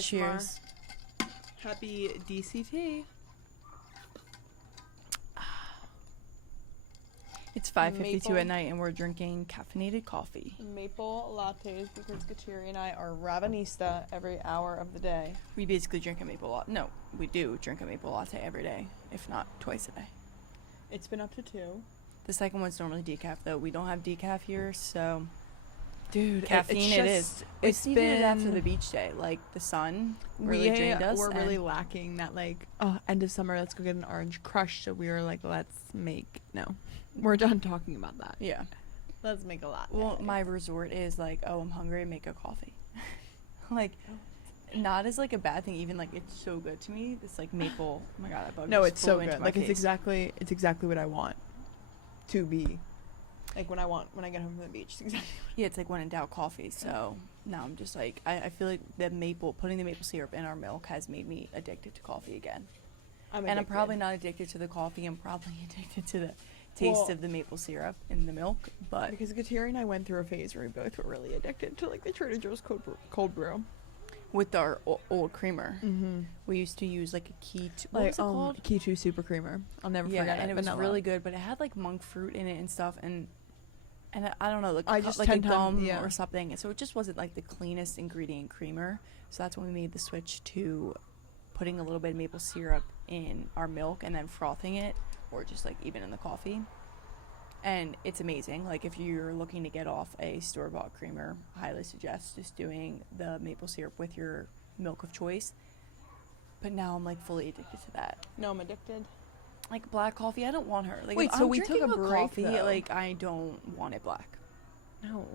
Cheers. Happy DCT. It's 5:52 at night and we're drinking caffeinated coffee. Maple lattes because Kateri and I are Ravanista every hour of the day. We basically drink a maple latte. No, we do drink a maple latte every day, if not twice a day. It's been up to 2. The second one's normally decaf, though. We don't have decaf here, so... Dude, caffeine it is. It's been after the beach day, like the sun really drained us. We're really lacking that, like, end of summer, let's go get an orange crush. So we were like, we're done talking about that. Yeah. Let's make a latte. Well, my resort is like, oh, I'm hungry, make a coffee. Like, not as like a bad thing, even like it's so good to me. It's like maple. Oh my god, that bug. No, just it's so flew into good. my Like face. it's exactly what I want to be. Like when I get home from the beach. It's exactly. Yeah, it's like when in doubt coffee. So now I'm just like, I feel like putting the maple syrup in our milk has made me addicted to coffee again. I'm probably not addicted to the coffee. I'm probably addicted to the taste of the maple syrup in the milk. But because Kateri and I went through a phase where we both were really addicted to like the Trader Joe's cold brew. With our old creamer, we used to use like a what was it called? Key 2 Super Creamer. I'll never forget it. And it was really good, but it had like monk fruit in it and stuff, and I don't know, like, I just like a gum or something. So it just wasn't like the cleanest ingredient creamer. So that's when we made the switch to putting a little bit of maple syrup in our milk and then frothing it, or just like even in the coffee. And it's amazing. Like if you're looking to get off a store-bought creamer, I highly suggest just doing the maple syrup with your milk of choice. But now I'm like fully addicted to that. No, I'm addicted. Like black coffee, I don't want her. Like, wait, if so I'm we took a drinking break, coffee, though. like I don't want it black. No.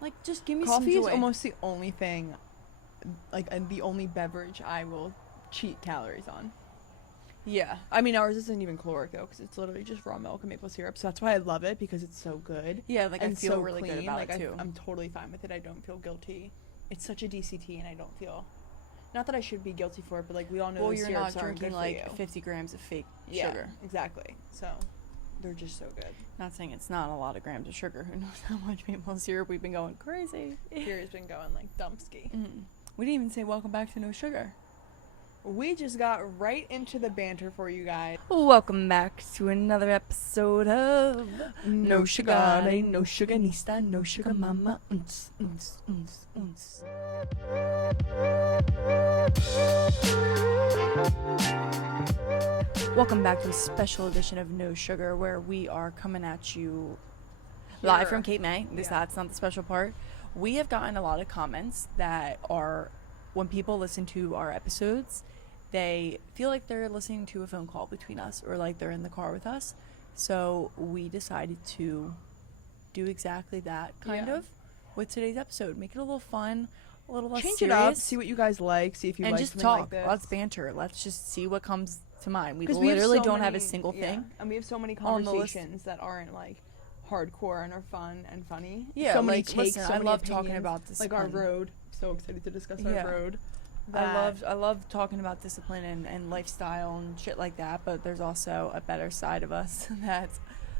Like just give me coffee some joy. is almost the only thing, like the only beverage I will cheat calories on. Yeah. I mean, ours isn't even caloric though, because it's literally just raw milk and maple syrup. So that's why I love it, because it's so good. Yeah, like and I feel so really clean. good about like, it too. I'm totally fine with it. I don't feel guilty. It's such a DCT, and I don't feel. Not that I should be guilty for it, but like we all know. Well, the you're syrups not aren't drinking good for like you. 50 grams of fake Yeah, sugar. exactly. So they're just so good. Not saying it's not a lot of grams of sugar. Who knows how much maple syrup we've been going crazy. Kiri's been going like dumpski. We didn't even say welcome back to No Sugar. We just got right into the banter for you guys. Welcome back to another episode of No Sugar, no Sugarnista, no Sugar Mama. Welcome back to a special edition of No Sugar, where we are coming at you live from Cape May. That's not the special part. We have gotten a lot of comments that are, when people listen to our episodes, they feel like they're listening to a phone call between us, or like they're in the car with us. So we decided to do exactly that kind of with today's episode. Make it a little fun, a little less Change serious. it up, see what you guys like, see if you and like just something talk. like this. Let's banter. Let's just see what comes to mind. We 'Cause literally have so don't have a many- single thing. And we have so many on the list. conversations that aren't like hardcore and are fun and funny. Yeah, so many like, takes, listen, so I many love talking opinions. about this. Like our Rhode. So excited to discuss Yeah. our Rhode. I love talking about discipline and lifestyle and shit like that, but there's also a better side of us that's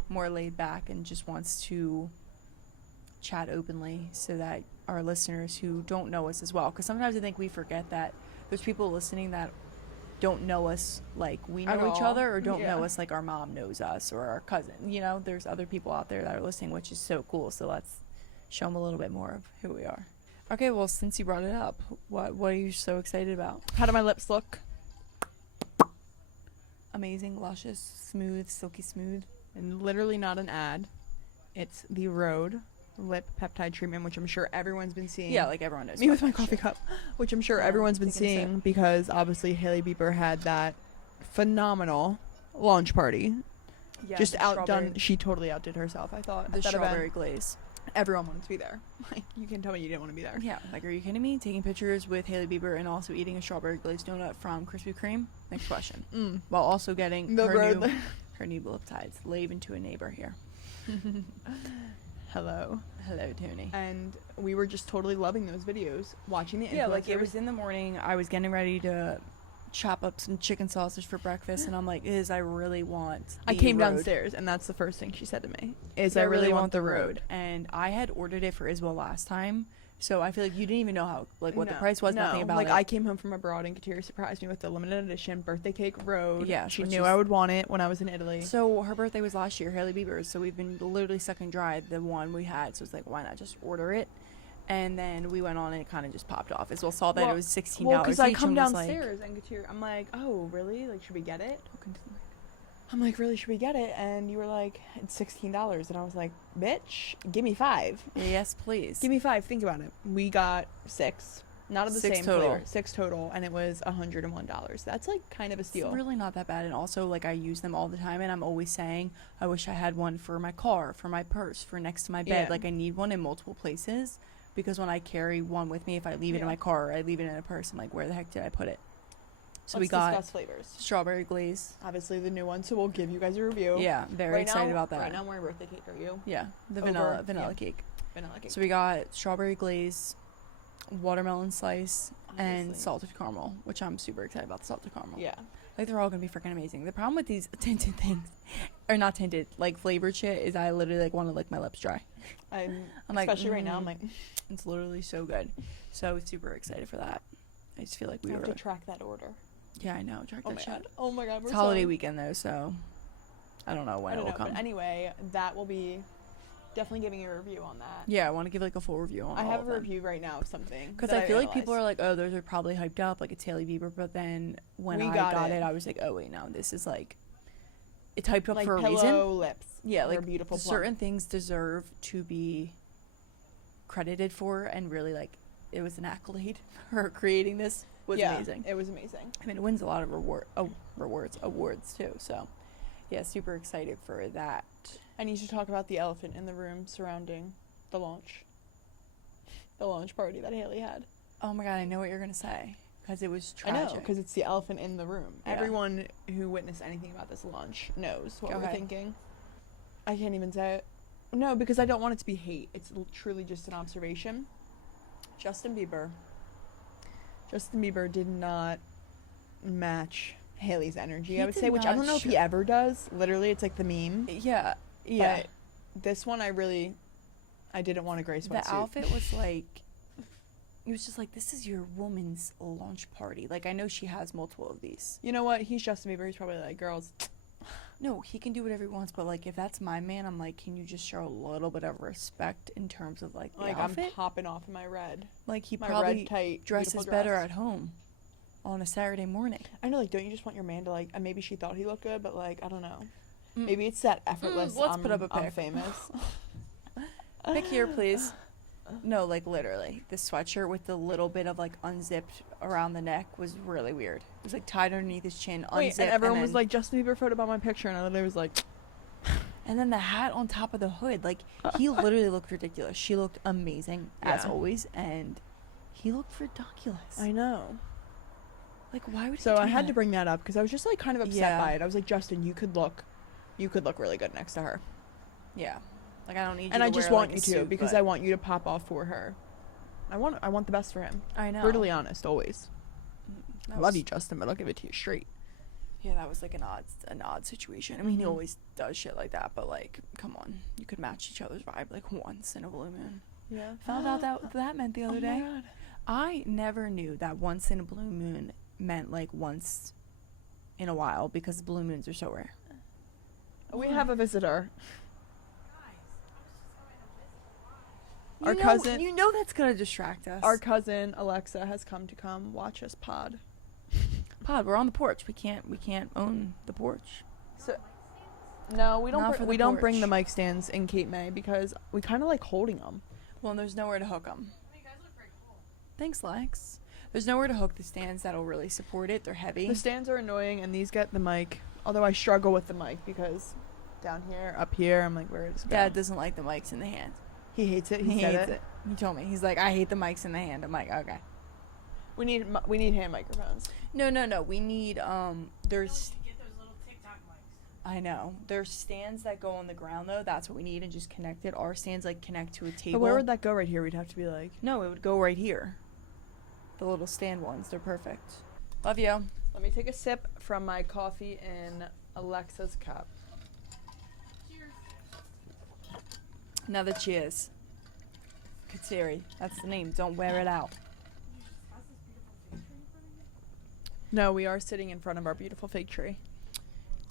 more laid back and just wants to chat openly, so that our listeners who don't know us as well, because sometimes I think we forget that there's people listening that don't know us like we know each other, or don't know us like our mom knows us, or our cousin. You know, there's other people out there that are listening, which is so cool. So let's show them a little bit more of who we are. Okay, well, since you brought it up, what are you so excited about? How do my lips look? Amazing, luscious, smooth, silky smooth. And literally not an ad. It's the Rhode lip peptide treatment, which I'm sure everyone's been seeing. Yeah, like everyone knows. Me with my coffee cup, which I'm sure everyone's been taking a seeing, because obviously Hailey Bieber had that phenomenal launch party. Yeah, Just the outdone. strawberry- She totally outdid herself, I thought. the at that strawberry event. glaze. Everyone wanted to be there. Like, you can tell me you didn't want to be there. Yeah, like, are you kidding me? Taking pictures with Hailey Bieber and also eating a strawberry glazed donut from Krispy Kreme? Next question. While also getting The her Rhode new lip tides. Leaving to a neighbor here. Hello. Hello, Tony. And we were just totally loving those videos, watching the influencers. Yeah, like, it was in the morning. I was getting ready to chop up some chicken sausage for breakfast, and I'm like, I really want the I came Rhode. downstairs, and that's the first thing she said to me, is I really want the Rhode. And I had ordered it for Isabelle last time, so I feel like you didn't even know how, like, what the price was, nothing about like, it. I came home from abroad, and Katia surprised me with the limited edition birthday cake Rhode. Yeah, she knew I would want it when I was in Italy. So her birthday was last year, Hailey Bieber's, so we've been literally sucking dry the one we had, so it's like, why not just order it? And then we went on and it kind of just popped off. Isabelle saw that it was $16 well, because I come each and was downstairs and Katia, I'm like, oh, really? Like, should we get it? I'm like, really, should we get it? And you were like, it's $16. And I was like, bitch, give me 5. Yes, please. Give me 5. Think about it. We got 6. Not of the Six same total. flavor. 6 total. And it was $101. That's like kind of a steal. It's really not that bad. And also, like, I use them all the time. And I'm always saying, I wish I had one for my car, for my purse, for next to my bed. Yeah. Like, I need one in multiple places. Because when I carry one with me, if I leave it in my car or I leave it in a purse, I'm like, where the heck did I put it? So Let's we got discuss flavors. strawberry glaze. Obviously the new one, so we'll give you guys a review. Yeah, very excited about that. Right now I'm wearing birthday cake. Are you? Yeah, the Over- vanilla yeah. cake. Vanilla cake. So we got strawberry glaze, watermelon slice, and Obviously. salted caramel, which I'm super excited about the salted caramel. Yeah. Like, they're all gonna be freaking amazing. The problem with these tinted things, or not tinted, like flavored shit, is I literally like want to lick my lips dry. I'm like, especially right now. I'm like, it's literally so good. So super excited for that. I just feel like we have were. to track that order. Yeah, I know. Track Oh that my shit. god. Oh my god. It's holiday weekend though, so I don't know when it will come. But anyway, that will be definitely giving a review on that. Yeah, I want to give like a full review on. I all have of a them. review right now of something. Because I feel like people are like, oh, those are probably hyped up, like it's Hailey Bieber. But then when I got it, I was like, oh wait, no, this is like, it's hyped up like for a pillow reason. lips. Yeah, They're like beautiful. certain things deserve to be credited for, and really like it was an accolade for creating this. Was amazing. It was amazing. I mean, it wins a lot of awards too. So yeah, super excited for that. I need to talk about the elephant in the room surrounding the launch party that Hailey had. Oh my god, I know what you're gonna say, because it was tragic. I know, because it's the elephant in the room. Yeah. Everyone who witnessed anything about this launch knows what Go we're ahead. thinking. I can't even say it. No, because I don't want it to be hate. It's truly just an observation. Justin Bieber did not match Hailey's energy, I would say, which I don't know if he ever does. Literally, it's like the meme. Yeah. But this one, I didn't want to grace my The suit. outfit was like, it was just like, this is your woman's launch party. Like, I know she has multiple of these. You know what? He's Justin Bieber. He's probably like, girls. No, he can do whatever he wants, but like, if that's my man, I'm like, can you just show a little bit of respect in terms of like the outfit? I'm popping off in my red. Like, he My probably red, tight, dresses beautiful better dress. at home on a Saturday morning. I know, like, don't you just want your man to, like, maybe she thought he looked good, but, like, I don't know. Maybe it's that effortless, let's put up a I'm pic. famous. Pick here, please. No, like, literally. The sweatshirt with the little bit of, like, unzipped around the neck was really weird. It was, like, tied underneath his chin, unzipped. Wait, and everyone was then, like, Justin Bieber photo about my picture, and I literally was like... And then the hat on top of the hood. Like, he literally looked ridiculous. She looked amazing, as Yeah. always, and he looked ridiculous. I know. Like, why would he So do I had that? to bring that up, because I was just, like, kind of upset Yeah. by it. I was like, Justin, you could look really good next to her. Yeah. Like, I don't need you And to I just wear, want like, you a to, suit, because but- I want you to pop off for her. I want the best for him. I know. Brutally honest, always. That I love you, Justin, but I'll give it to you straight. Yeah, that was like an odd situation. I mean, he Mhm. always does shit like that, but like, come on, you could match each other's vibe like once in a blue moon. Yeah. Found out that meant the other day. Oh my God. I never knew that once in a blue moon meant like once in a while, because blue moons are so rare. We have a visitor. You know that's gonna distract us. Our cousin Alexa has come watch us pod. Pod, we're on the porch. We can't own the porch. So, no, we Not don't. for the We don't bring the porch. mic stands in Cape May because we kind of like holding them. Well, and there's nowhere to hook them. Thanks, Lex. There's nowhere to hook the stands that'll really support it. They're heavy. The stands are annoying, and these get the mic. Although I struggle with the mic because down here, up here, I'm like, where is it? Dad doesn't like the mics in the hand. He hates it. He said hates it. He told me. He's like, I hate the mics in the hand. I'm like, okay. We need hand microphones. No. We need there's. Get those little TikTok mics. I know. There's stands that go on the ground though. That's what we need, and just connect it. Our stands like connect to a table. But where would that go? Right here, we'd have to be like. No, it would go right here. The little stand ones. They're perfect. Love you. Let me take a sip from my coffee in Alexa's cup. Another cheers. Katsiri. That's the name. Don't wear it out. No, we are sitting in front of our beautiful fig tree.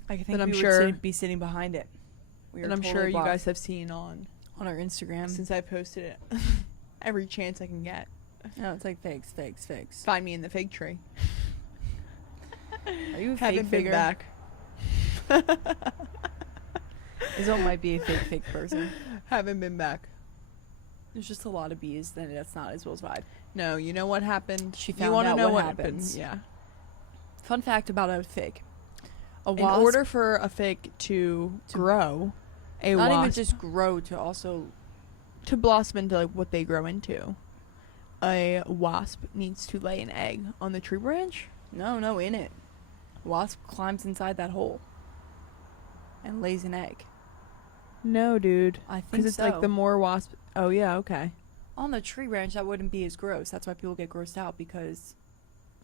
I think That I'm we sure- would be sitting behind it. We And are I'm totally sure you blocked guys have seen on on our Instagram. since I posted it. Every chance I can get. No, it's like figs. Find me in the fig tree. Are you a fake Haven't been figure? back. Isabelle might be a fake person. Haven't been back. There's just a lot of bees. Then that's not Isabelle's vibe. No, you know what happened? She you found wanna out know what happened? happens. Yeah. Fun fact about a fig. A In wasp, order for a fig to grow, a not even wasp just grow, to also to blossom into like what they grow into, a wasp needs to lay an egg on the tree branch. no in it. Wasp climbs inside that hole and lays an egg. No, dude. I think Because it's so. like the more wasp. Oh yeah, okay. On the tree branch, that wouldn't be as gross. That's why people get grossed out, because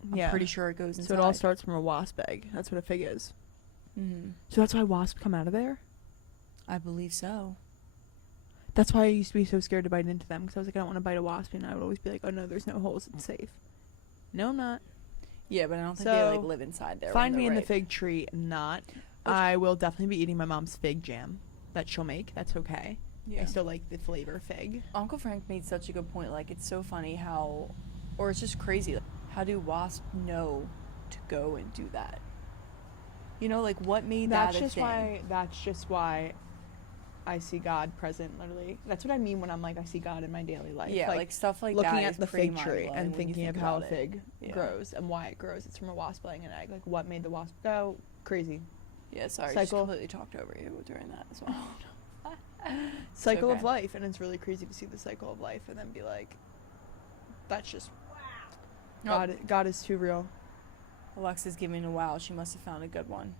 I'm Yeah. pretty sure it goes inside. So it all starts from a wasp egg. That's what a fig is. Mm-hmm. So that's why wasps come out of there. I believe so. That's why I used to be so scared to bite into them, because I was like, I don't want to bite a wasp, and I would always be like, oh no, there's no holes, it's safe. No, I'm not. Yeah, but I don't think So, they like live inside there. Find when me they're in the ripe. fig tree. Not. I will definitely be eating my mom's fig jam that she'll make. That's okay. Yeah. I still like the flavor fig. Uncle Frank made such a good point. Like, it's so funny how, or it's just crazy. Like, how do wasps know to go and do that? You know, like, what made that a thing? That's just why I see God present. Literally, that's what I mean when I'm like I see God in my daily life. Yeah, like stuff like looking that at is the pretty fig tree mind-blowing and when you thinking think of how a about it. fig Yeah. grows and why it grows. It's from a wasp laying an egg. Like what made the wasp go? Crazy. Yeah, sorry, Cycle. just completely talked over you during that as well. Cycle of okay. life, and it's really crazy to see the cycle of life and then be like, that's just God. God is too real. Alexa's giving a wow. She must have found a good one.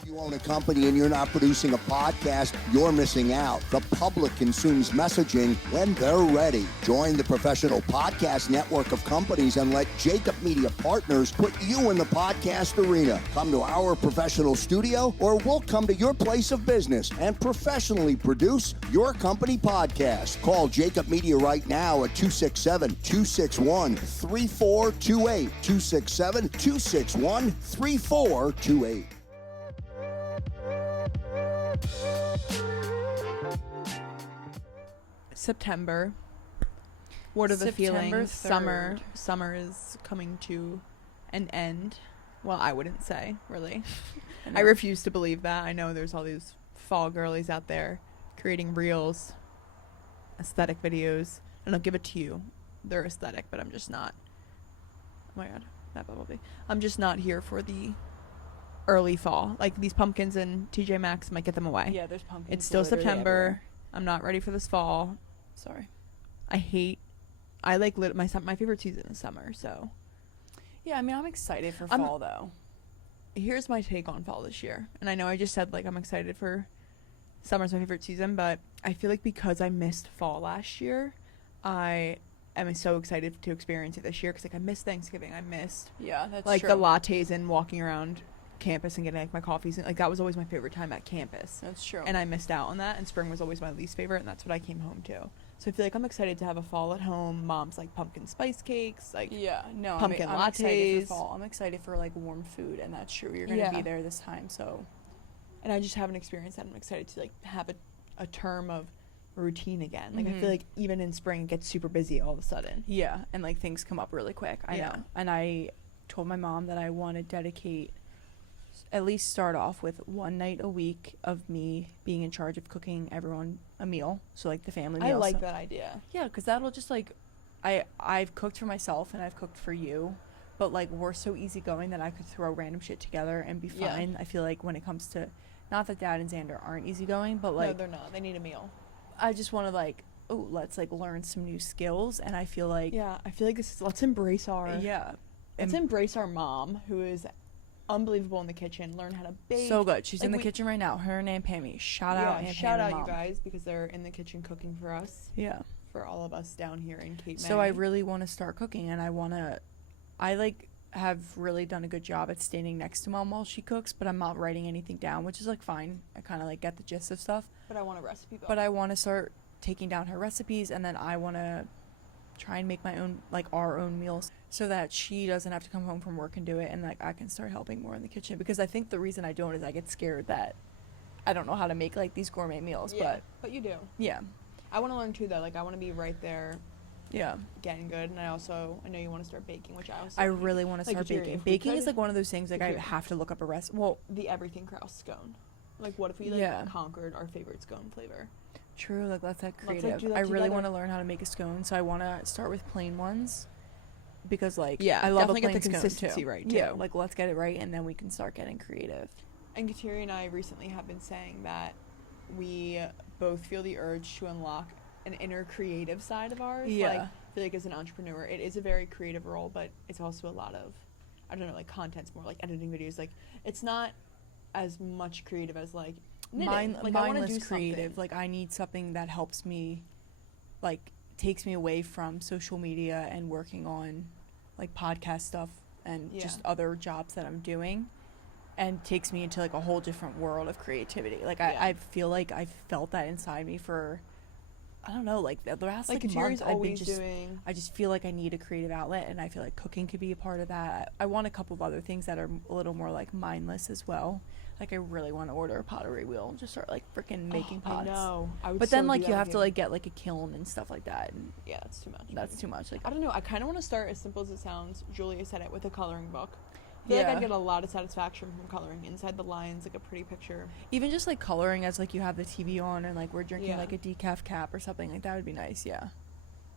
If you own a company and you're not producing a podcast, you're missing out. The public consumes messaging when they're ready. Join the professional podcast network of companies and let Jacob Media Partners put you in the podcast arena. Come to our professional studio, or we'll come to your place of business and professionally produce your company podcast. Call Jacob Media right now at 267-261-3428. 267-261-3428. September. What are the September feelings? 3rd. Summer is coming to an end. Well, I wouldn't say, really. I refuse to believe that. I know there's all these fall girlies out there creating reels, aesthetic videos, and I'll give it to you. They're aesthetic, but I'm just not. Oh my god, that bumblebee. I'm just not here for the early fall. Like these pumpkins and TJ Maxx might get them away. Yeah, there's pumpkins. It's still literally September. everywhere. I'm not ready for this fall. Sorry. I like my favorite season is summer, so Yeah, I mean, I'm excited for I'm- fall, though. here's my take on fall this year. And I know I just said like I'm excited for summer's my favorite season, but I feel like because I missed fall last year, I am so excited to experience it this year because like I missed Thanksgiving. I missed Yeah, that's like true. the lattes and walking around campus and getting like my coffees, and like that was always my favorite time at campus. That's true. And I missed out on that, and spring was always my least favorite, and that's what I came home to. So I feel like I'm excited to have a fall at home. Mom's like pumpkin spice cakes, like yeah, no, pumpkin I'm excited lattes. for fall. I'm excited for like warm food, and that's true. You're gonna Yeah. be there this time, so and I just haven't experienced that. I'm excited to like have a term of routine again. Like I Mhm. feel like even in spring it gets super busy all of a sudden. yeah, and like things come up really quick. I Yeah. know, and I told my mom that I want to dedicate, at least start off with one night a week of me being in charge of cooking everyone a meal, so like the family meal. I like so- that idea. Yeah, because that'll just like, I've cooked for myself and I've cooked for you, but like we're so easygoing that I could throw random shit together and be Yeah. fine. I feel like when it comes to, not that Dad and Xander aren't easygoing, but No, like they're not. They need a meal. I just want to like, oh, let's like learn some new skills, and I feel like Yeah, I feel like let's embrace our yeah, let's and embrace our mom who is unbelievable in the kitchen. Learn how to bake. so good. She's Like, in the we- kitchen right now. Her and Aunt Pammy. Shout out Aunt shout Pam out and you Mom. guys because they're in the kitchen cooking for us. Yeah, for all of us down here in Cape May. So I really want to start cooking, and I like have really done a good job at standing next to Mom while she cooks, but I'm not writing anything down, which is like fine. I kind of like get the gist of stuff. But I want a recipe book. But I want to start taking down her recipes, and then I want to try and make my own, like our own meals, so that she doesn't have to come home from work and do it, and like I can start helping more in the kitchen, because I think the reason I don't is I get scared that I don't know how to make like these gourmet meals. But you do. Yeah. I want to learn too though. Like I want to be right there Yeah. getting good, and I know you want to start baking, which I really want to Like, start Kateria, baking. if we Baking could- is like one of those things like I Kateria. have to look up a recipe. Well, the Everything Krause scone. Like what if we like Yeah. conquered our favorite scone flavor? true, like let's get Let's, like, creative. do that I really together. want to learn how to make a scone, so I want to start with plain ones, because like Yeah, I love definitely a get plain the scone, consistency too. right, Yeah, too. like let's get it right, and then we can start getting creative. And Kateria and I recently have been saying that we both feel the urge to unlock an inner creative side of ours. Yeah. Like, I feel like as an entrepreneur, it is a very creative role, but it's also a lot of, I don't know, like content's more like editing videos. Like, it's not as much creative as like knitting. Like, I want to mindless do creative. something. Like I need something that helps me, like takes me away from social media and working on like podcast stuff and Yeah. just other jobs that I'm doing, and takes me into like a whole different world of creativity. Like Yeah. I feel like I felt that inside me for, I don't know, like the last Like, like Kateria's month I've been always just doing. I just feel like I need a creative outlet, and I feel like cooking could be a part of that. I want a couple of other things that are a little more like mindless as well. Like I really want to order a pottery wheel and just start like freaking making pots. I know. I would But so then do like that you have again. to like get like a kiln and stuff like that, and Yeah, that's too much. that's too much. Like I don't know. I kind of want to start as simple as it sounds. Julia said it with a coloring book. I feel like Yeah. I'd get a lot of satisfaction from coloring inside the lines, like a pretty picture. even just like coloring as like you have the TV on and like we're drinking Yeah. like a decaf cap or something like that would be nice. Yeah.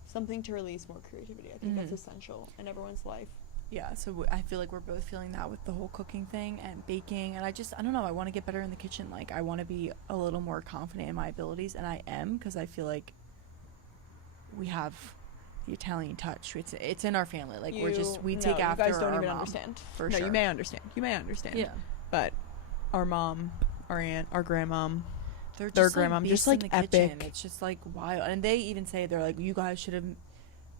Something to release more creativity. I think that's Mhm. essential in everyone's life. Yeah, so I feel like we're both feeling that with the whole cooking thing and baking, and I don't know, I want to get better in the kitchen. Like I want to be a little more confident in my abilities, and I am, because I feel like we have the Italian touch. It's in our family. Like we take after you guys don't our even mom, understand. for no, sure. you may understand. You may understand. Yeah, But our mom, our aunt, our grandmom, they're their just grandmom, like just, beasts in like, the kitchen. epic. It's just like wild, and they even say they're like, you guys should have.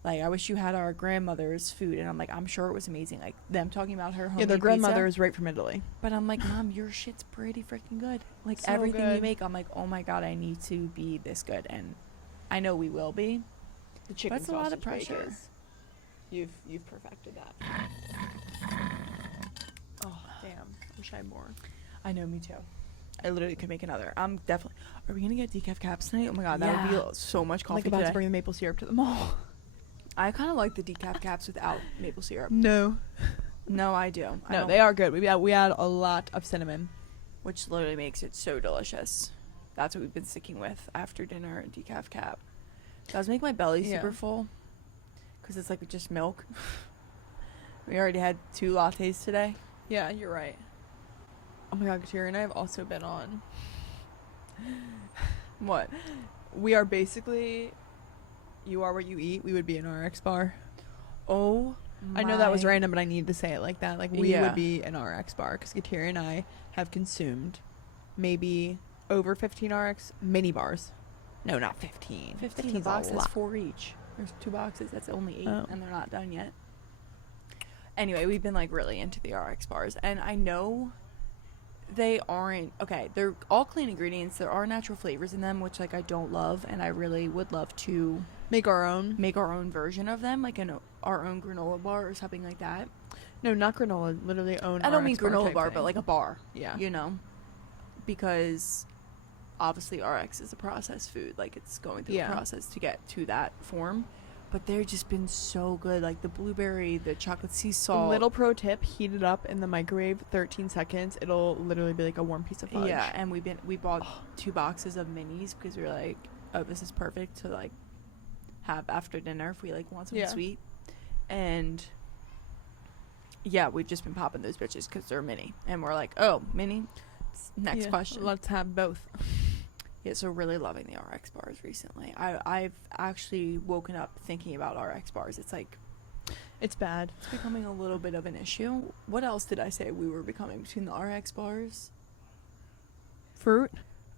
Like, I wish you had our grandmother's food. And I'm like, I'm sure it was amazing. Like, them talking about her homemade yeah, their grandmother pizza. is right from Italy. But I'm like, Mom, your shit's pretty freaking good. Like, So everything you good. make, I'm like, oh my God, I need to be this good. And I know we will be. The chicken That's a lot of sausage bake pressure. is- You've perfected that. Oh damn! Wish I had more. I know, me too. I literally could make another. I'm definitely. Are we going to get decaf caps tonight? Oh my God, that would Yeah. be so much I'm coffee like about today. to bring the maple syrup to the mall. I kind of like the decaf caps without maple syrup. No, No, I do. I no, don't- they are good. We add a lot of cinnamon. Which literally makes it so delicious. That's what we've been sticking with after dinner, a decaf cap. Does make my belly Yeah. super full, because it's like just milk. We already had 2 lattes today. Yeah, you're right. Oh my God, Kateria and I have also been on. What? We are basically, you are what you eat. We would be an RX bar. Oh, I know that was my- random, but I needed to say it like that. Like, we Yeah. would be an RX bar, because Kateria and I have consumed maybe over 15 RX mini bars. No, not 15. 15 15's a boxes, lot. 4 each. There's 2 boxes. That's only 8, Oh. and they're not done yet. Anyway, we've been like really into the RX bars, and I know they aren't okay. They're all clean ingredients. There are natural flavors in them, which like I don't love, and I really would love to Make our own. make our own version of them, like our own granola bar or something like that. No, not granola. Literally own. I don't mean RX bar granola type bar, thing. but like a bar. Yeah. You know, because obviously RX is a processed food. Like it's going through Yeah. a process to get to that form. But they've just been so good. Like the blueberry, the chocolate sea salt. Little pro tip: heat it up in the microwave 13 seconds. It'll literally be like a warm piece of fudge. Yeah, and we bought 2 boxes of minis because we were like, oh, this is perfect to like have after dinner if we like want something Yeah. sweet. And yeah, we've just been popping those bitches because they're mini, and we're like, oh, mini. Next Yeah, question. Let's have both. Yeah, so really loving the RX bars recently. I've actually woken up thinking about RX bars. It's like It's bad. it's becoming a little bit of an issue. What else did I say we were becoming between the RX bars? Fruit.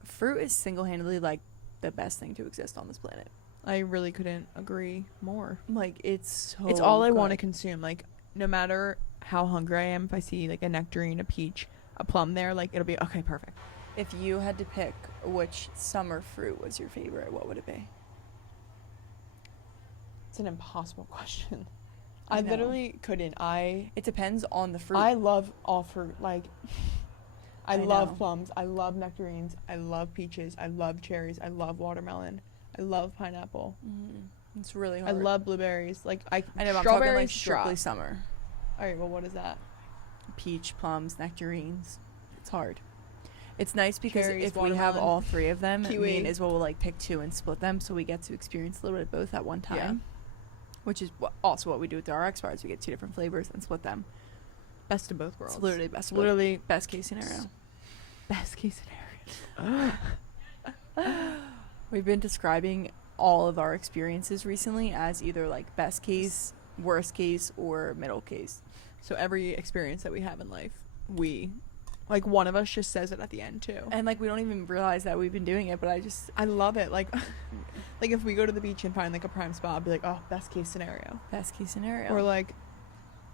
Fruit is single-handedly like the best thing to exist on this planet. I really couldn't agree more. Like, it's so It's all I good. want to consume. Like, no matter how hungry I am, if I see like a nectarine, a peach, a plum there, like it'll be okay, perfect. If you had to pick which summer fruit was your favorite, what would it be? It's an impossible question. I I know. literally couldn't. It depends on the fruit. I love all fruit. Like, I I love know. plums. I love nectarines. I love peaches. I love cherries. I love watermelon. I love pineapple. It's really I hard. love blueberries. Like, I know, but I'm talking strawberries like strictly drop. summer. All right, well, what is that? Peach, plums, nectarines. It's hard. It's nice because Cherries, if we have watermelon, all three of them, kiwi. me and Isabelle will like pick two and split them, so we get to experience a little bit of both at one time. Yeah. Which is also what we do with our RX bars. We get two different flavors and split them. Best of both worlds. It's literally best. Literally best case scenario. best case scenario. We've been describing all of our experiences recently as either like best case, worst case, or middle case. So every experience that we have in life, we, like, one of us just says it at the end too. And like we don't even realize that we've been doing it, but I love it. Like, like if we go to the beach and find like a prime spot, I'll be like, oh, best case scenario. best case scenario. Or like,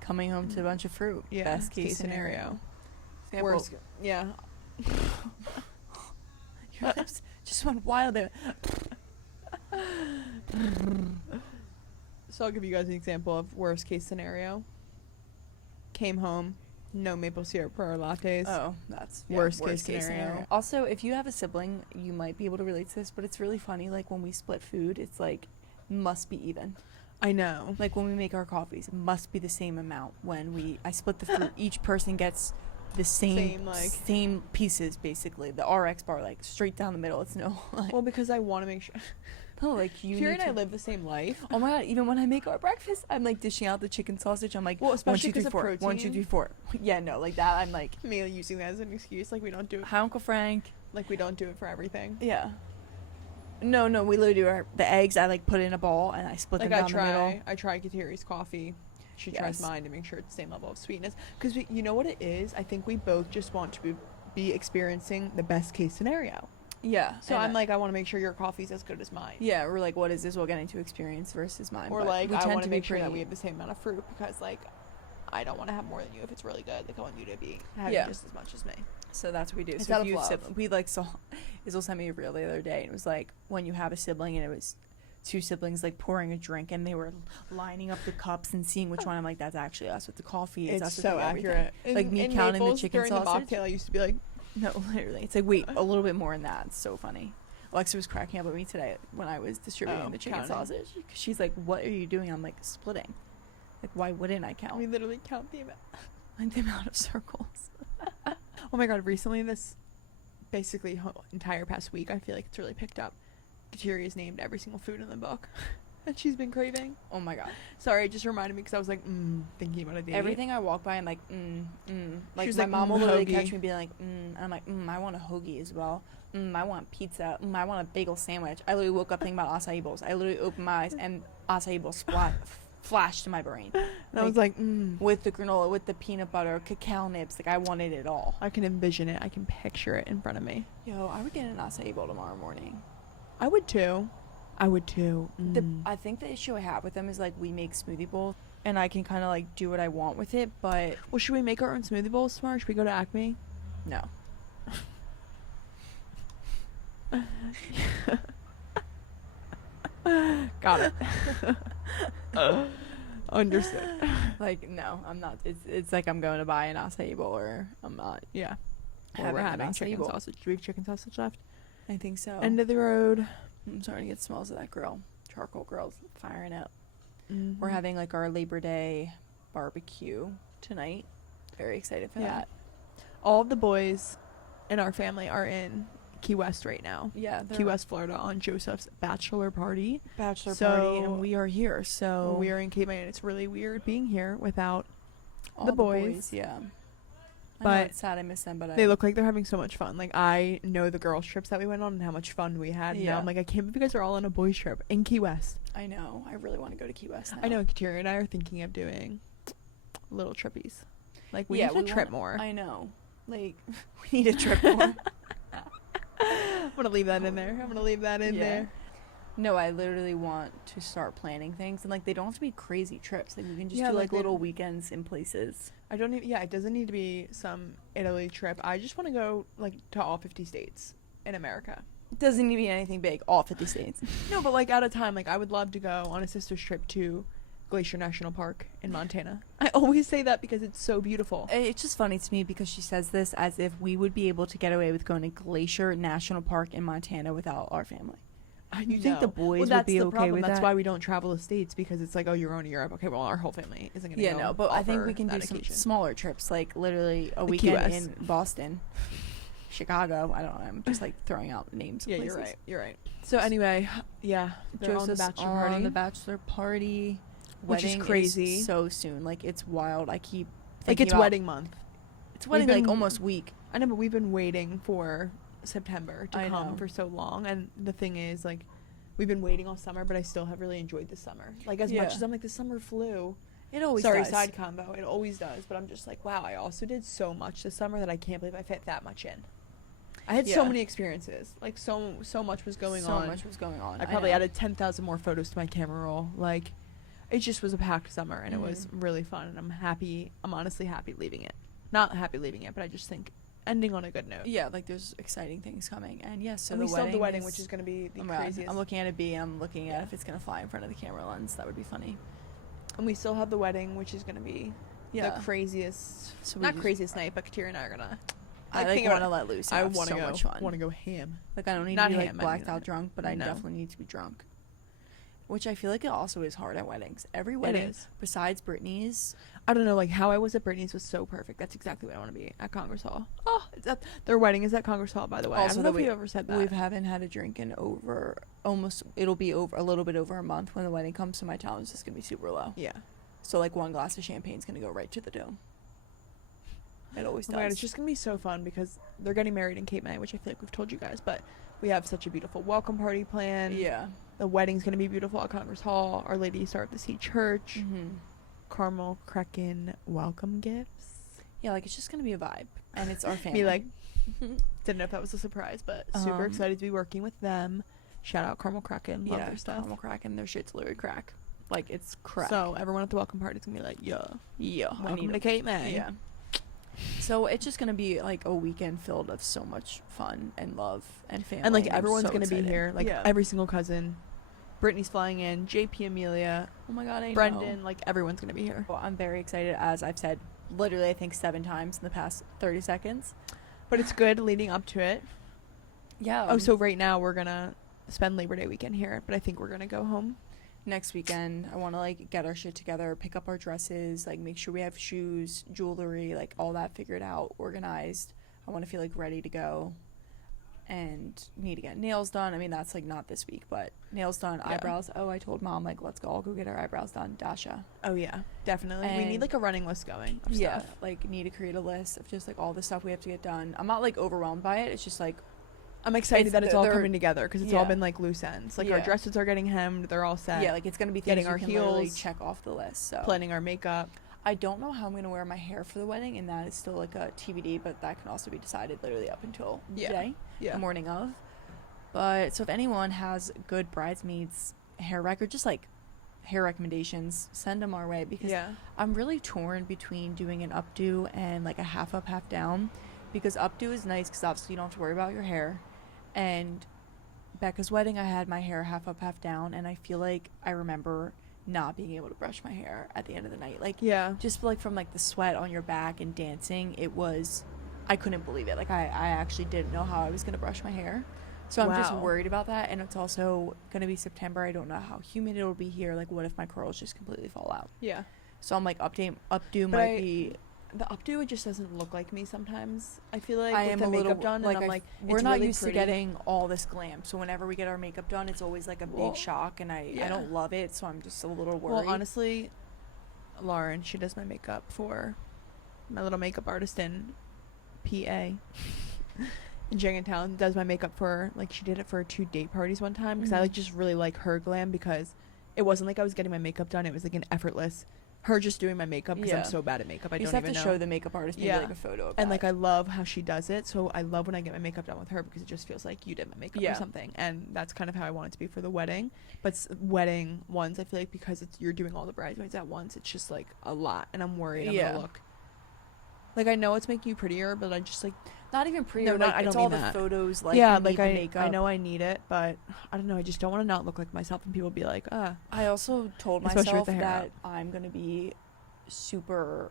coming home to a bunch of fruit. yeah, Best case scenario. Example. Worst, yeah. Your lips just went wild there. So I'll give you guys an example of worst case scenario. Came home, no maple syrup for our lattes. Oh, that's Worst case scenario. Also, if you have a sibling, you might be able to relate to this, but it's really funny. Like when we split food, it's like must be even. I know. Like when we make our coffees, it must be the same amount. When I split the food, each person gets the same pieces basically. The RX bar, like straight down the middle. It's no like. Well, because I want to make sure. No, like you. Kira need and I to- live the same life. Oh my god! Even when I make our breakfast, I'm like dishing out the chicken sausage. I'm like, Well, 1, especially 2, 3, 'cause of 4. 1, 2, protein. 3, 4. Yeah, no, like that. I'm like, Me using that as an excuse, like we don't do it. hi, Uncle Frank. Like we don't do it for everything. Yeah. No, we literally do the eggs. I like put in a ball and I split Like them down the middle. I try Katiri's coffee. She tries Yes. mine to make sure it's the same level of sweetness. Because you know what it is? I think we both just want to be experiencing the best case scenario. Yeah. So and I'm like, I want to make sure your coffee's as good as mine. yeah, we're like, what is this? We're getting to experience versus mine. Or but like, we I tend want to be make sure that pretty- we have the same amount of fruit because like, I don't want to have more than you if it's really good. Like I want you to be having Yeah. just as much as me. So that's what we do. It's So out if of you love. we like saw Isabel sent me a reel the other day and it was like when you have a sibling and it was two siblings like pouring a drink and they were lining up the cups and seeing which one. I'm like, that's actually us with the coffee. It's us with so the everything. accurate. Like me in counting the Naples, chicken during sausage. the mocktail, I used to be like, No, literally. It's like, wait, a little bit more than that. It's so funny. Alexa was cracking up at me today when I was distributing Oh, the chicken counting. sausage. 'Cause she's like, what are you doing? I'm like, splitting. Like, why wouldn't I count? we literally count the amount. Like the amount of circles. Oh my god! Recently, this basically entire past week, I feel like it's really picked up. Katiri has named every single food in the book, and she's been craving. Oh my god. Sorry, it just reminded me because I was like, thinking about a date. Everything I walk by, I'm like, Like, was my like, mom will literally hoagie. catch me being like, and I'm like, I want a hoagie as well. I want pizza. I want a bagel sandwich. I literally woke up thinking about acai bowls. I literally opened my eyes and acai bowls flashed to my brain. And I was like, With the granola, with the peanut butter, cacao nips. Like, I wanted it all. I can envision it. I can picture it in front of me. Yo, I would get an acai bowl tomorrow morning. I would too. I think the issue I have with them is, like, we make smoothie bowls, and I can kind of, like, do what I want with it, but Well, should we make our own smoothie bowls tomorrow? Should we go to Acme? no. Got it. Understood. Like, no, I'm not. It's like I'm going to buy an acai bowl, or I'm not. Yeah. Or Having we're an having acai chicken bowl. sausage. Do we have chicken sausage left? I think so. End of the road. I'm starting to get smells of that grill. Charcoal grill's firing up. Mm-hmm. We're having, like, our Labor Day barbecue tonight. Very excited for Yeah. that. All of the boys in our family are in Key West right now. Yeah, Key West, Florida, on Joseph's bachelor party. bachelor So- party, and we are here. So We are in Cape May, and it's really weird being here without. all the boys. Yeah. I know But it's sad I miss them, but They look like they're having so much fun. Like, I know the girls' trips that we went on and how much fun we had. And now Yeah. I'm like, I can't believe you guys are all on a boys' trip in Key West. I know. I really want to go to Key West now. I know Katira and I are thinking of doing little trippies. Like, we Yeah, need to we trip wanna- more. I know. Like, we need a trip more. I'm gonna leave that in there. I'm gonna leave that in Yeah. there. No, I literally want to start planning things, and like they don't have to be crazy trips. Like we can just Yeah, do like like they little don't- weekends in places. I don't even, yeah, it doesn't need to be some Italy trip. I just want to go, like, to all 50 states in America. It doesn't need to be anything big. All 50 states. No, but, like, at a time, like, I would love to go on a sister's trip to Glacier National Park in Montana. I always say that because it's so beautiful. It's just funny to me because she says this as if we would be able to get away with going to Glacier National Park in Montana without our family. You think the boys would that's be the okay problem. with That's that? why we don't travel the states, because it's like, oh, you're going to Europe. Okay, well, our whole family isn't going to Yeah, go. no, but I think for we can do that some occasion. smaller trips, like literally a The weekend QS. in Boston, Chicago. I don't know. I'm just like throwing out names. Of Yeah, places. you're right. You're right. So anyway, yeah, they're on the Joseph's bachelor on party. the bachelor party, Which is wedding crazy. so soon. Like it's wild. I keep Like, thinking it's about- wedding month. It's wedding We've like been- almost week. I know, but we've been waiting for September to I come know. for so long, and the thing is, like, we've been waiting all summer, but I still have really enjoyed this summer. Like, as Yeah. much as I'm like, the summer flew. It always Sorry, does. side combo. It always does, but I'm just like, wow, I also did so much this summer that I can't believe I fit that much in. I had so Yeah. many experiences. Like, so much was going so on. much was going on. I probably know. added 10,000 more photos to my camera roll. Like, it just was a packed summer, and it was Mhm. really fun, and I'm happy. I'm honestly happy leaving it. Not happy leaving it, but I just think ending on a good note. Yeah, like there's exciting things coming, and yes, so and the we still have the wedding, is- which is going to be the Oh my God, craziest. I'm looking at a B. I'm looking at Yeah. if it's gonna fly in front of the camera lens. That would be funny. And we still have the wedding, which is going to be Yeah. the craziest. So we not just- craziest night, but Katia and I are gonna. I think like want to let loose. And I have want to so go. much fun. Want to go ham. Like I don't need Not to be ham, I like mean, blacked out drunk, but I no. definitely need to be drunk. Which I feel like it also is hard at weddings. Every wedding, is. besides Brittany's, I don't know, like how I was at Brittany's was so perfect. That's exactly what I want to be at Congress Hall. Oh, it's at, their wedding is at Congress Hall, by the way. I Also don't that know if we- you ever said that. we haven't had a drink in over almost. It'll be over a little bit over a month when the wedding comes. So my tolerance is gonna be super low. Yeah. So like one glass of champagne's gonna go right to the dome. It always Oh does. my God, it's just gonna be so fun because they're getting married in Cape May, which I feel like we've told you guys, but we have such a beautiful welcome party planned. yeah. The wedding's gonna be beautiful at Congress Hall. Our Lady Star of the Sea Church. Mm-hmm. Caramel Kraken welcome gifts. Yeah, like it's just gonna be a vibe, and it's our family. Me like didn't know if that was a surprise, but super excited to be working with them. Shout out Caramel Kraken, love yeah, their stuff. caramel crack, and their shit's literally crack. Like it's crack. So everyone at the welcome party is gonna be like, "Yo, yeah, I welcome need to Cape May." Yeah. So it's just gonna be like a weekend filled of so much fun and love and family. And like I'm everyone's so gonna excited. be here, like yeah. every single cousin. Brittany's flying in, JP, Amelia, Oh my God, I Brendan, know. like everyone's gonna be here. Well, I'm very excited, as I've said literally I think 7 times in the past 30 seconds. But it's good leading up to it. Yeah. Oh, so right now we're gonna spend Labor Day weekend here, but I think we're gonna go home. next weekend I want to like get our shit together, pick up our dresses, like make sure we have shoes, jewelry, like all that figured out, organized. I want to feel like ready to go, and need to get nails done. I mean, that's like not this week, but nails done, Yeah. eyebrows. Oh, I told mom like let's go, I'll go get our eyebrows done, Dasha. Oh yeah, definitely. We need And- like a running list going of Yeah, stuff. like need to create a list of just like all the stuff we have to get done. I'm not like overwhelmed by it. It's just like I'm excited It's- that it's all they're- coming together because it's all yeah. been like loose ends. Like our Yeah. dresses are getting hemmed, they're all set. yeah, like it's gonna be things Getting we our can literally heels, check off the list. So planning our makeup. I don't know how I'm gonna wear my hair for the wedding, and that is still like a TBD. But that can also be decided literally up until the Yeah. day, Yeah. the morning of. But so if anyone has good bridesmaids hair record, just like hair recommendations, send them our way because Yeah. I'm really torn between doing an updo and like a half up, half down. Because updo is nice because obviously you don't have to worry about your hair. And Becca's wedding, I had my hair half up, half down, and I feel like I remember not being able to brush my hair at the end of the night. Like, Yeah. just like from like the sweat on your back and dancing, it was, I couldn't believe it. Like, I actually didn't know how I was going to brush my hair. So I'm just Wow. worried about that. And it's also going to be September. I don't know how humid it'll be here. Like, what if my curls just completely fall out? Yeah. So I'm like, updo But might be. The updo, it just doesn't look like me sometimes. I feel like I with am the a makeup little done, like and I'm I- like, we're it's not really used pretty. to getting all this glam. So whenever we get our makeup done, it's always like a big Well, shock, and I yeah. don't love it. So I'm just a little worried. Well, honestly, Lauren, she does my makeup for my little makeup artist in PA in Jenkintown. Does my makeup for, like, she did it for 2 date parties one time because I Mhm. like just really like her glam because it wasn't like I was getting my makeup done. It was like an effortless her just doing my makeup because Yeah. I'm so bad at makeup. I You don't just have even to know. show the makeup artist maybe Yeah. like a photo of And that. like I love how she does it, so I love when I get my makeup done with her because it just feels like you did my makeup Yeah. or something. And that's kind of how I want it to be for the wedding. But wedding ones, I feel like because you're doing all the bridesmaids at once, it's just like a lot, and I'm worried I'm Yeah. gonna look like, I know it's making you prettier, but I just like not even pretty. No, Like, not- I it's don't all mean the that. photos. Like yeah, you like need the makeup. I know I need it, but I don't know. I just don't want to not look like myself, and people be like, I also told Especially with myself the hair that up. I'm gonna be super.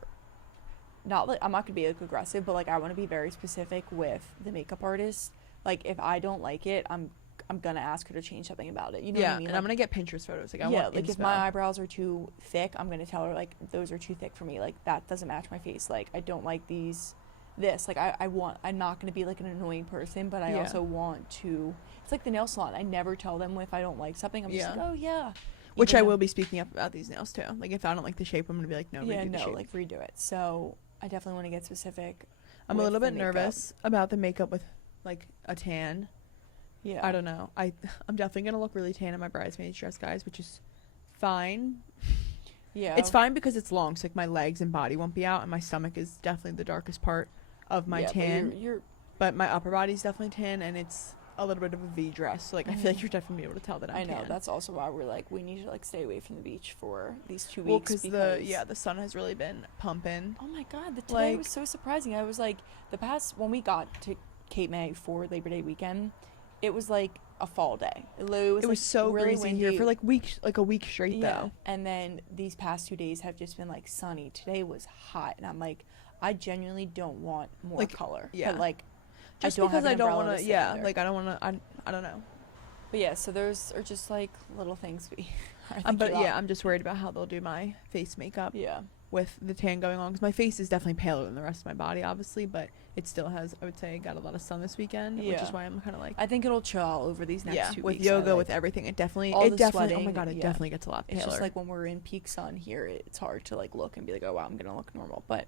Not like I'm not gonna be like aggressive, but like I want to be very specific with the makeup artist. Like if I don't like it, I'm gonna ask her to change something about it. You know yeah, what I mean? and Like, I'm gonna get Pinterest photos. Like I yeah, want like if inspo. my eyebrows are too thick, I'm gonna tell her like those are too thick for me. Like that doesn't match my face. Like I don't like this. Like I'm not gonna be like an annoying person, but I Yeah. also want to. It's like the nail salon. I never tell them if I don't like something. I'm just Yeah. like, oh yeah. Which Even I though- will be speaking up about these nails too. Like if I don't like the shape, I'm gonna be like, no, Yeah, redo the no, shape. like redo it. So I definitely want to get specific. I'm a with little the bit makeup. nervous about the makeup with like a tan. Yeah. I don't know. I'm definitely gonna look really tan in my bridesmaid's dress, guys, which is fine. Yeah. It's fine because it's long, so like my legs and body won't be out, and my stomach is definitely the darkest part of my Yeah, but tan. You're But my upper body's definitely tan, and it's a little bit of a V dress. So like I feel like Mhm. you're definitely able to tell that I'm I know tan. that's also why we're like we need to like stay away from the beach for these 2 well, weeks because the sun has really been pumping. Oh my god, the today Like- was so surprising. I was like the past when we got to Cape May for Labor Day weekend, it was like a fall day. It was, It was like, so really breezy here windy. for like a week straight Yeah. though. And then these past 2 days have just been like sunny. Today was hot, and I'm like, I genuinely don't want more Like, color. yeah. But like, Just I don't because have I an don't umbrella want to to. stay Yeah, under. like I don't want to. I don't know. But yeah, so those are just like little things we. are But thinking yeah, about. I'm just worried about how they'll do my face makeup Yeah. with the tan going on, because my face is definitely paler than the rest of my body, obviously, but it still has, I would say, got a lot of sun this weekend, which Yeah. is why I'm kind of like, I think it'll chill out over these next yeah, 2 with weeks. yoga, I, with like- everything, it definitely, all the oh my sweating, god, it yeah. definitely gets a lot paler. It's just like when we're in peak sun here, it's hard to like look and be like, oh wow, I'm gonna look normal. But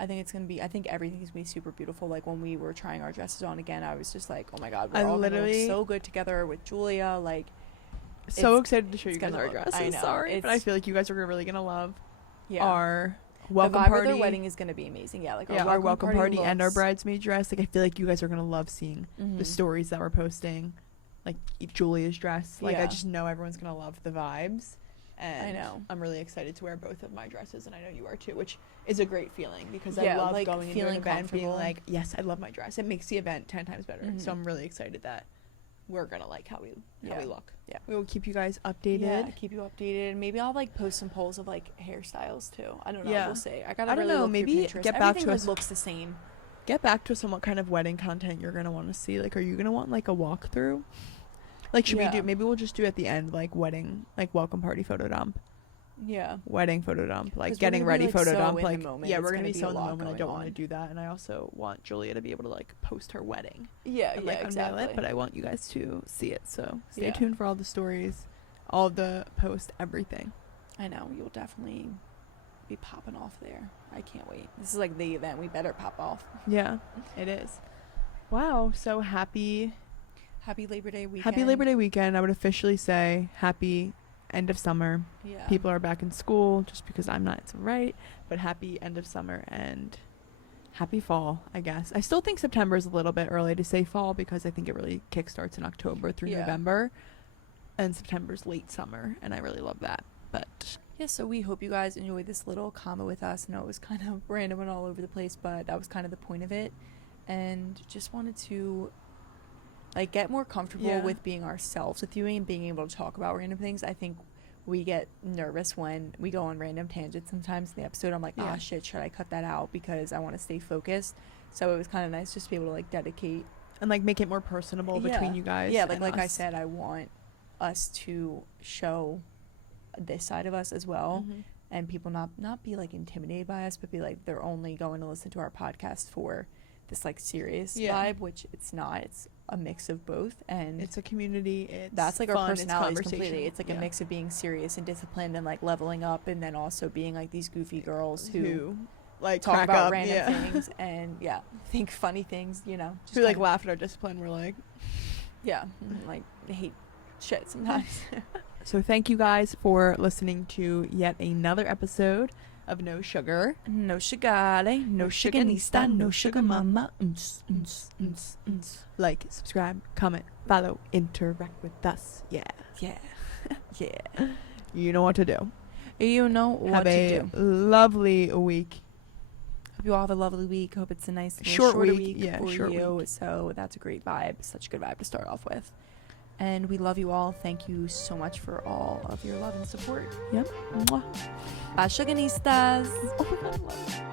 I think it's gonna be. I think everything's gonna be super beautiful. Like when we were trying our dresses on again, I was just like, oh my god, we're I all gonna literally- look so good together with Julia. Like so it's- excited to show you it's guys gonna our look- dresses. I know, Sorry, but I it's- feel like you guys are really gonna love yeah, our welcome the vibe party. of their wedding is gonna be amazing. Yeah, like Yeah, our welcome party and our looks- bridesmaid dress. Like I feel like you guys are gonna love seeing the Mhm. stories that we're posting, like Julia's dress. Like I Yeah. just know everyone's gonna love the vibes. And I know. I'm really excited to wear both of my dresses, and I know you are too, which is a great feeling because I Yeah, love like, going into an feeling event and being comfortable. like, yes, I love my dress. It makes the event 10 times better. Mhm. So I'm really excited that we're gonna like how we Yeah. look. Yeah. We will keep you guys updated. Yeah, keep you updated. Maybe I'll like post some polls of like hairstyles too. I don't know. Yeah. We'll see. I gotta I don't really know, look through maybe Pinterest. get back Everything, to like, us. looks the same. Get back to us on what kind of wedding content you're gonna want to see. Like, are you gonna want like a walkthrough? Like, should we Yeah. do? Maybe we'll just do at the end like wedding, like welcome party photo dump, Yeah. wedding photo dump, like 'Cause we're getting gonna be, ready like, photo so dump. in the Like, moment. yeah, It's we're gonna gonna be be so a in the lot moment. I going don't want to on. do that, and I also want Julia to be able to like post her wedding Yeah. and Yeah. like unveil Exactly. it. But I want you guys to see it. So stay Yeah. tuned for all the stories, all the post, everything. I know you'll definitely be popping off there. I can't wait. This is like the event we better pop off. Yeah, it is. Wow. So happy Happy Labor Day weekend. Happy Labor Day weekend. I would officially say happy end of summer. Yeah. People are back in school just because I'm not. It's right. But happy end of summer and happy fall, I guess. I still think September is a little bit early to say fall because I think it really kickstarts in October through Yeah. November. And September's late summer. And I really love that. But Yeah, so we hope you guys enjoyed this little combo with us. I know it was kind of random and all over the place, but that was kind of the point of it. And just wanted to like get more comfortable Yeah. with being ourselves with you and being able to talk about random things. I think we get nervous when we go on random tangents sometimes in the episode. I'm like, Yeah. shit, should I cut that out? Because I want to stay focused. So it was kind of nice just to be able to like dedicate. and like make it more personable between you guys. Yeah, and like I us. said, I want us to show this side of us as well. Mhm. And people not be like intimidated by us, but be like they're only going to listen to our podcast for this like serious Yeah. vibe, which it's not. It's a mix of both, and It's a community. It's that's like our fun, it's personalities completely. conversational. It's like Yeah. a mix of being serious and disciplined and like leveling up, and then also being like these goofy girls who like talk crack about up, random yeah. things and think funny things. You know, just Who like kinda- laugh at our discipline. We're like, yeah, like hate shit sometimes. So thank you guys for listening to yet another episode of No Sugar. No sugare, no sugarnista, no sugar mama. Like, subscribe, comment, follow, interact with us. Yeah. Yeah. Yeah. You know what to do. You know what Have to a do. lovely week. Hope you all have a lovely week. Hope it's a nice little Short shorter week. Yeah, for short you. week. So that's a great vibe. Such a good vibe to start off with. And we love you all. Thank you so much for all of your love and support. Yep. Mwah. Bye, Suganistas. Oh my God, I love you.